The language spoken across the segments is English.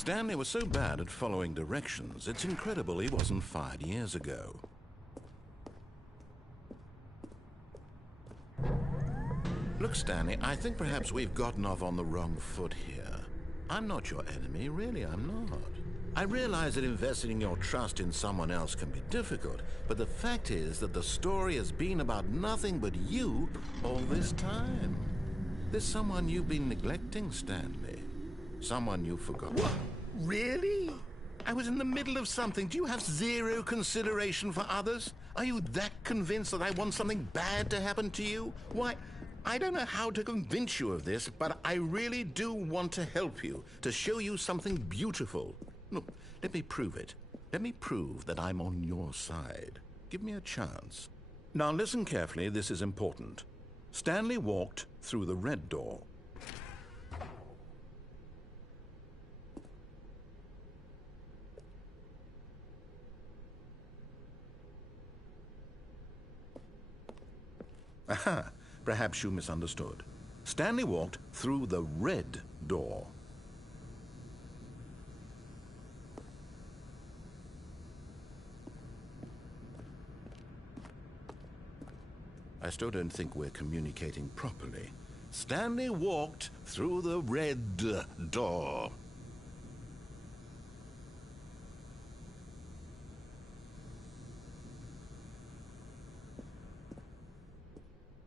Stanley was so bad at following directions, it's incredible he wasn't fired years ago. Look, Stanley, I think perhaps we've gotten off on the wrong foot here. I'm not your enemy, really, I'm not. I realize that investing your trust in someone else can be difficult, but the fact is that the story has been about nothing but you all this time. There's someone you've been neglecting, Stanley. Someone you forgot. What? Really? I was in the middle of something. Do you have zero consideration for others? Are you that convinced that I want something bad to happen to you? Why, I don't know how to convince you of this, but I really do want to help you, to show you something beautiful. Look, let me prove it. Let me prove that I'm on your side. Give me a chance. Now listen carefully, this is important. Stanley walked through the red door. Aha, perhaps you misunderstood. Stanley walked through the red door. I still don't think we're communicating properly. Stanley walked through the red door.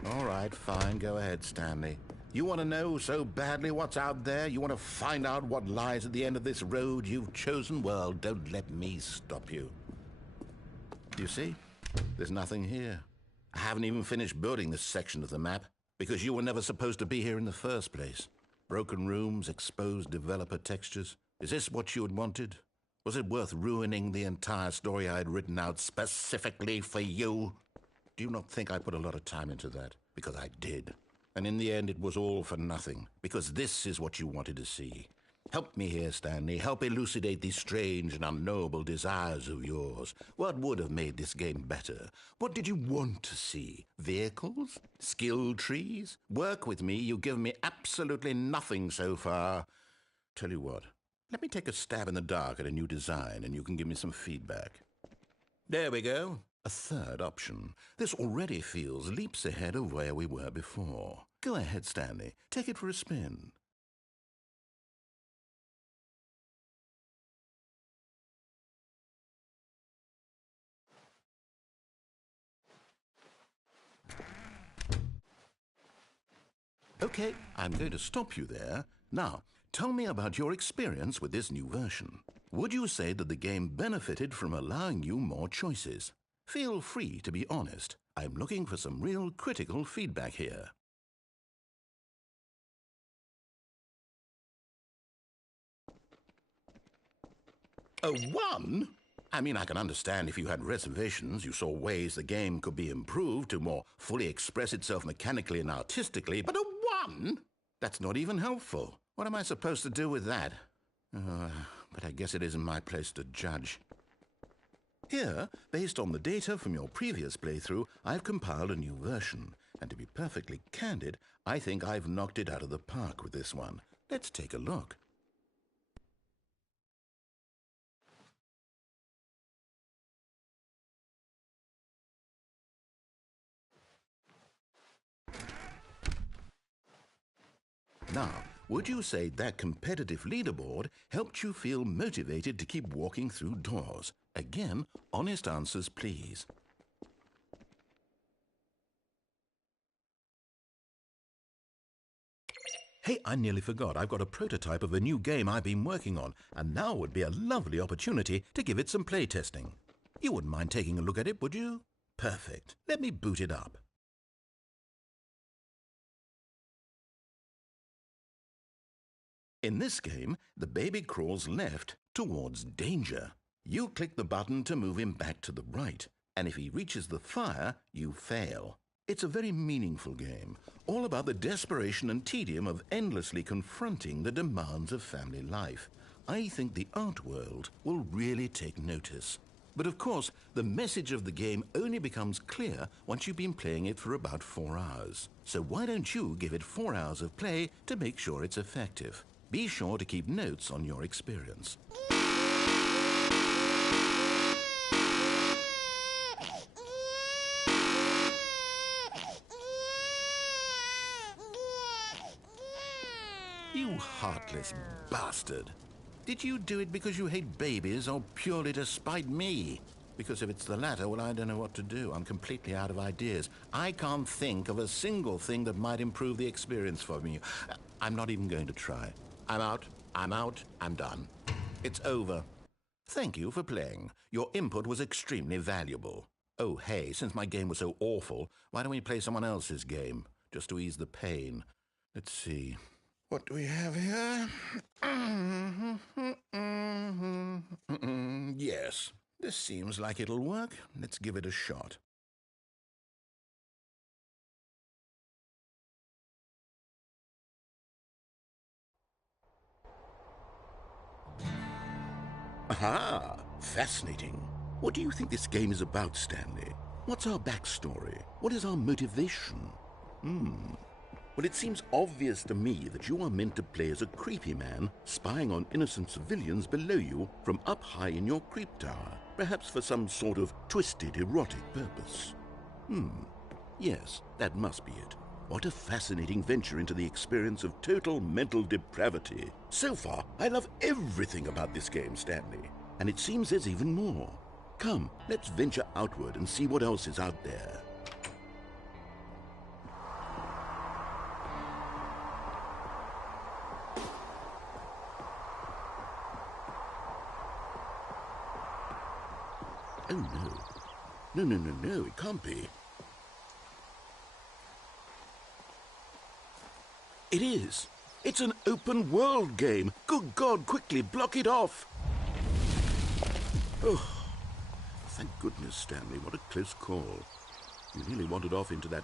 All right, fine. Go ahead, Stanley. You want to know so badly what's out there? You want to find out what lies at the end of this road you've chosen? Well, don't let me stop you. Do you see? There's nothing here. I haven't even finished building this section of the map because you were never supposed to be here in the first place. Broken rooms, exposed developer textures. Is this what you had wanted? Was it worth ruining the entire story I had written out specifically for you? Do you not think I put a lot of time into that? Because I did. And in the end, it was all for nothing. Because this is what you wanted to see. Help me here, Stanley. Help elucidate these strange and unknowable desires of yours. What would have made this game better? What did you want to see? Vehicles? Skill trees? Work with me. You've given me absolutely nothing so far. Tell you what. Let me take a stab in the dark at a new design, and you can give me some feedback. There we go. A third option. This already feels leaps ahead of where we were before. Go ahead, Stanley. Take it for a spin. Okay, I'm going to stop you there. Now, tell me about your experience with this new version. Would you say that the game benefited from allowing you more choices? Feel free to be honest. I'm looking for some real critical feedback here. A 1? I mean, I can understand if you had reservations, you saw ways the game could be improved to more fully express itself mechanically and artistically, but a 1? That's not even helpful. What am I supposed to do with that? But I guess it isn't my place to judge. Here, based on the data from your previous playthrough, I've compiled a new version. And to be perfectly candid, I think I've knocked it out of the park with this one. Let's take a look. Now, would you say that competitive leaderboard helped you feel motivated to keep walking through doors? Again, honest answers, please. Hey, I nearly forgot. I've got a prototype of a new game I've been working on, and now would be a lovely opportunity to give it some playtesting. You wouldn't mind taking a look at it, would you? Perfect. Let me boot it up. In this game, the baby crawls left towards danger. You click the button to move him back to the right, and if he reaches the fire, you fail. It's a very meaningful game, all about the desperation and tedium of endlessly confronting the demands of family life. I think the art world will really take notice. But of course, the message of the game only becomes clear once you've been playing it for about 4 hours. So why don't you give it 4 hours of play to make sure it's effective? Be sure to keep notes on your experience. You heartless bastard. Did you do it because you hate babies or purely to spite me? Because if it's the latter, well, I don't know what to do. I'm completely out of ideas. I can't think of a single thing that might improve the experience for me. I'm not even going to try. I'm out, I'm done. It's over. Thank you for playing. Your input was extremely valuable. Oh, hey, since my game was so awful, why don't we play someone else's game? Just to ease the pain. Let's see. What do we have here? Yes, this seems like it'll work. Let's give it a shot. Aha! Fascinating. What do you think this game is about, Stanley? What's our backstory? What is our motivation? Well, it seems obvious to me that you are meant to play as a creepy man spying on innocent civilians below you from up high in your creep tower, perhaps for some sort of twisted, erotic purpose. Yes, that must be it. What a fascinating venture into the experience of total mental depravity. So far, I love everything about this game, Stanley. And it seems there's even more. Come, let's venture outward and see what else is out there. Oh, no. No, it can't be. It is. It's an open world game. Good God, quickly block it off. Oh, thank goodness, Stanley. What a close call. You really wandered off into that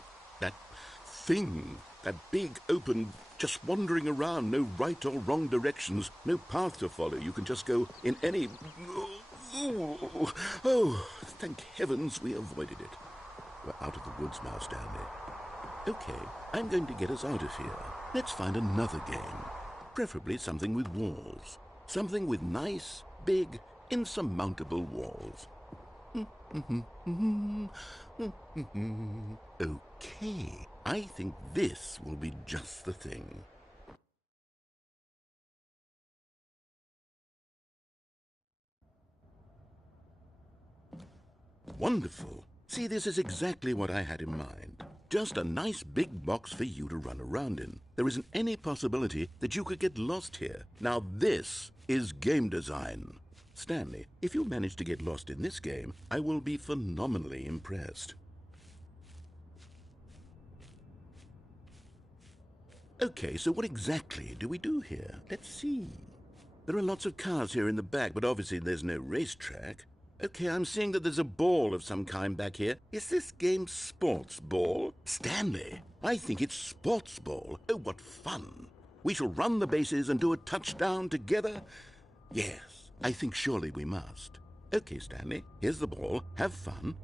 thing. That big, open, just wandering around. No right or wrong directions. No path to follow. You can just go in any... Oh, thank heavens we avoided it. We're out of the woods now, Stanley. Okay, I'm going to get us out of here. Let's find another game. Preferably something with walls. Something with nice, big, insurmountable walls. Okay, I think this will be just the thing. Wonderful. See, this is exactly what I had in mind. Just a nice big box for you to run around in. There isn't any possibility that you could get lost here. Now this is game design. Stanley, if you manage to get lost in this game, I will be phenomenally impressed. Okay, so what exactly do we do here? Let's see. There are lots of cars here in the back, but obviously there's no racetrack. Okay, I'm seeing that there's a ball of some kind back here. Is this game sports ball? Stanley, I think it's sports ball. Oh, what fun. We shall run the bases and do a touchdown together? Yes, I think surely we must. Okay, Stanley, here's the ball. Have fun.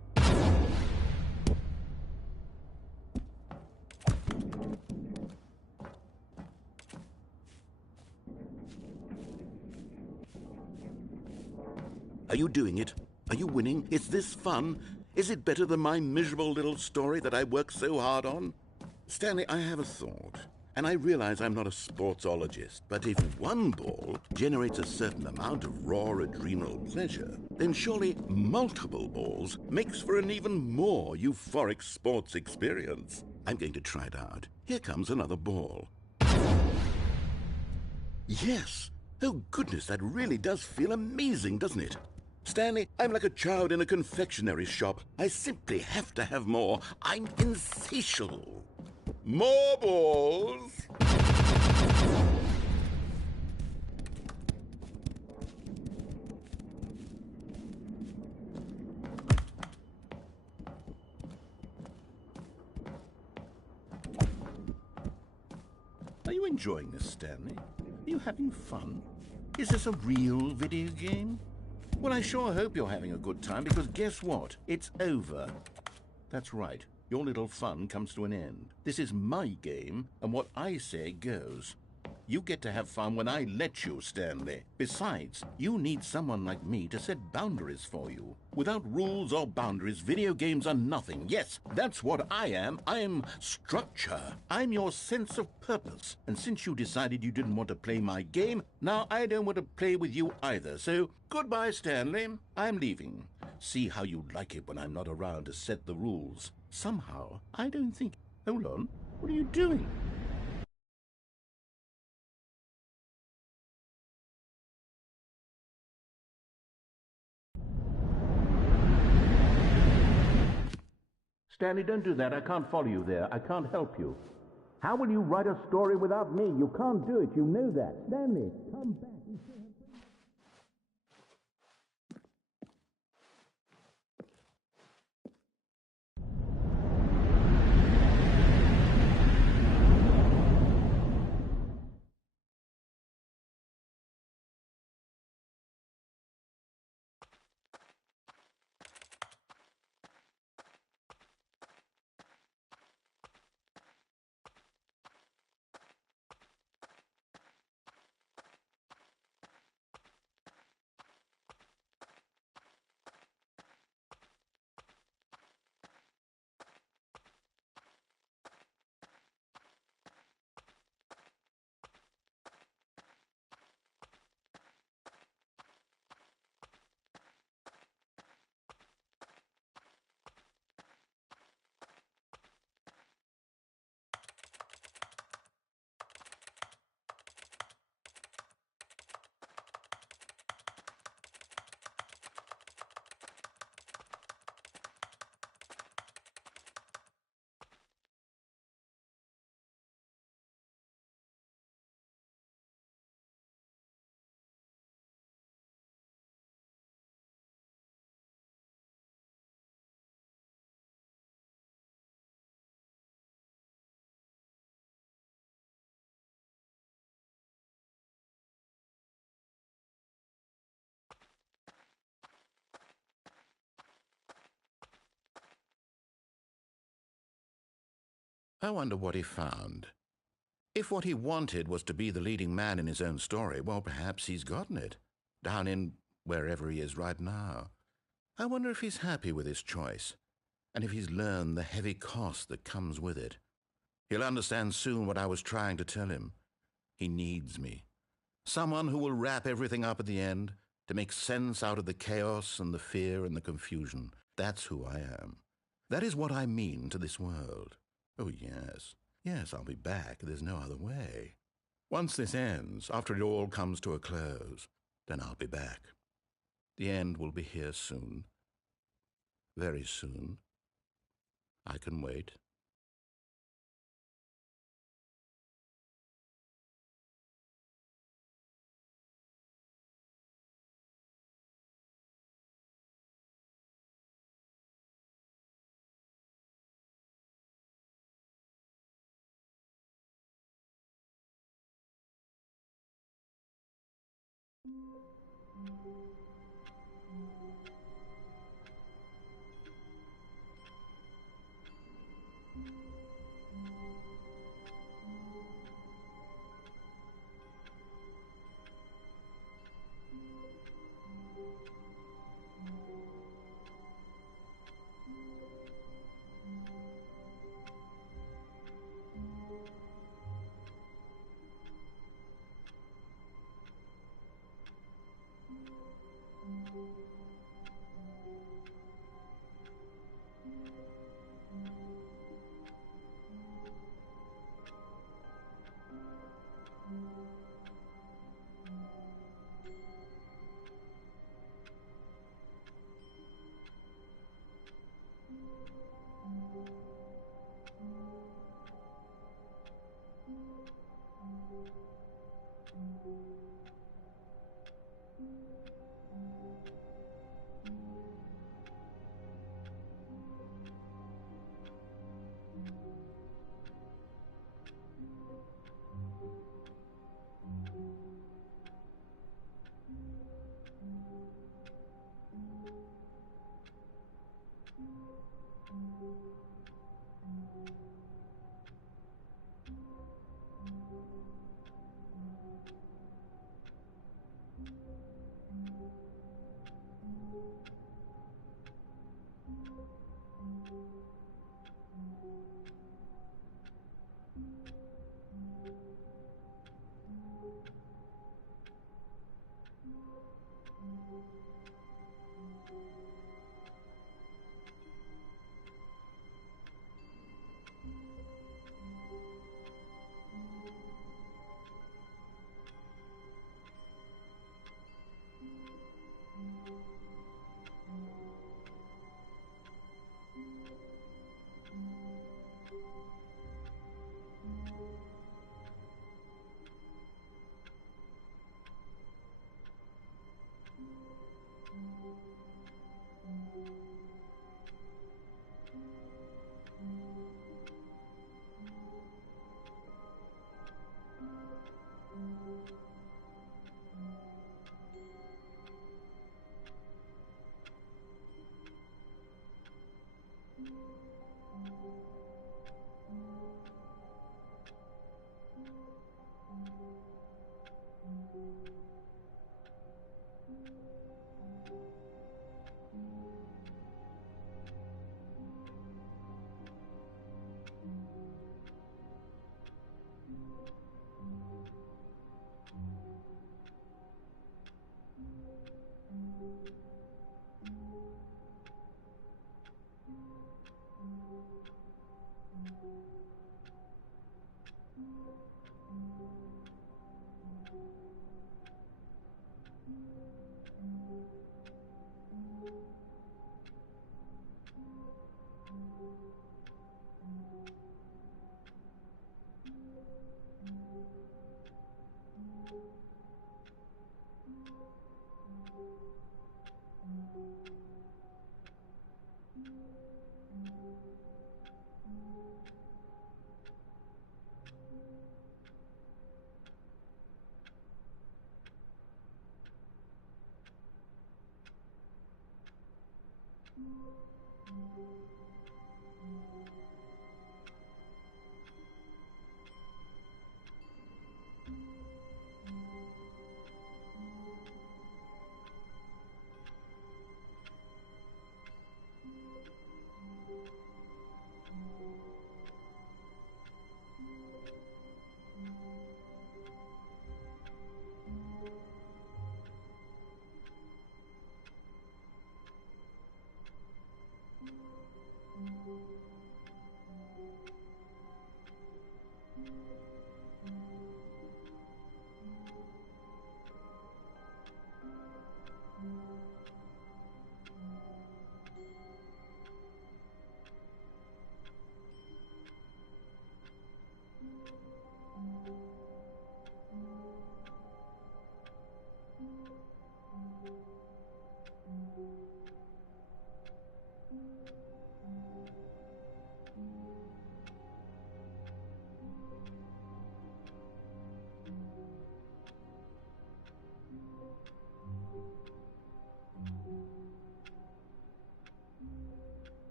Are you doing it? Are you winning? Is this fun? Is it better than my miserable little story that I worked so hard on? Stanley, I have a thought. And I realize I'm not a sportsologist, but if one ball generates a certain amount of raw adrenal pleasure, then surely multiple balls makes for an even more euphoric sports experience. I'm going to try it out. Here comes another ball. Yes! Oh goodness, that really does feel amazing, doesn't it? Stanley, I'm like a child in a confectionery shop. I simply have to have more. I'm insatiable. More balls! Are you enjoying this, Stanley? Are you having fun? Is this a real video game? Well, I sure hope you're having a good time, because guess what? It's over. That's right. Your little fun comes to an end. This is my game, and what I say goes. You get to have fun when I let you, Stanley. Besides, you need someone like me to set boundaries for you. Without rules or boundaries, video games are nothing. Yes, that's what I am. I'm structure. I'm your sense of purpose. And since you decided you didn't want to play my game, now I don't want to play with you either. So, goodbye, Stanley. I'm leaving. See how you like it when I'm not around to set the rules. Somehow, I don't think... Hold on. What are you doing? Stanley, don't do that. I can't follow you there. I can't help you. How will you write a story without me? You can't do it. You know that. Stanley, come back. I wonder what he found. If what he wanted was to be the leading man in his own story, well, perhaps he's gotten it, down in wherever he is right now. I wonder if he's happy with his choice, and if he's learned the heavy cost that comes with it. He'll understand soon what I was trying to tell him. He needs me. Someone who will wrap everything up at the end, to make sense out of the chaos and the fear and the confusion. That's who I am. That is what I mean to this world. Oh, yes. Yes, I'll be back. There's no other way. Once this ends, after it all comes to a close, then I'll be back. The end will be here soon. Very soon. I can wait.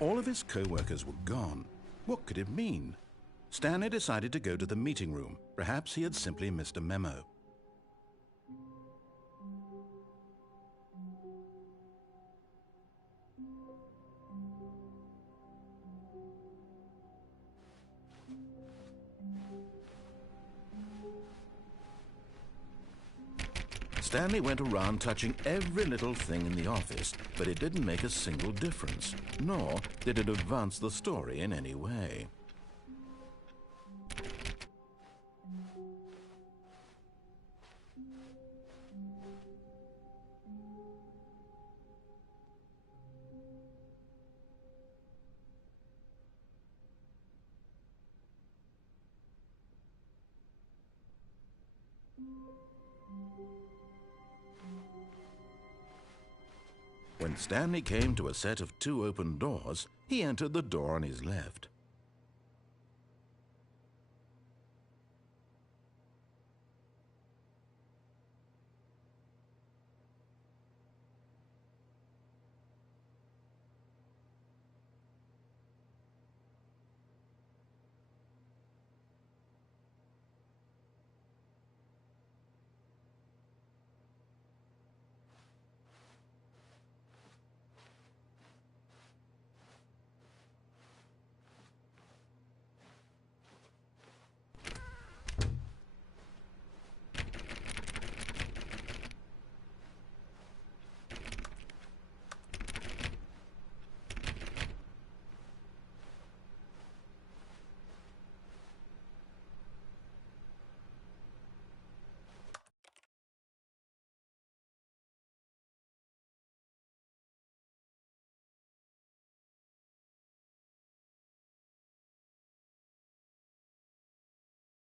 All of his co-workers were gone. What could it mean? Stanley decided to go to the meeting room. Perhaps he had simply missed a memo. Stanley went around touching every little thing in the office, but it didn't make a single difference, nor did it advance the story in any way. When Stanley came to a set of 2 open doors, he entered the door on his left.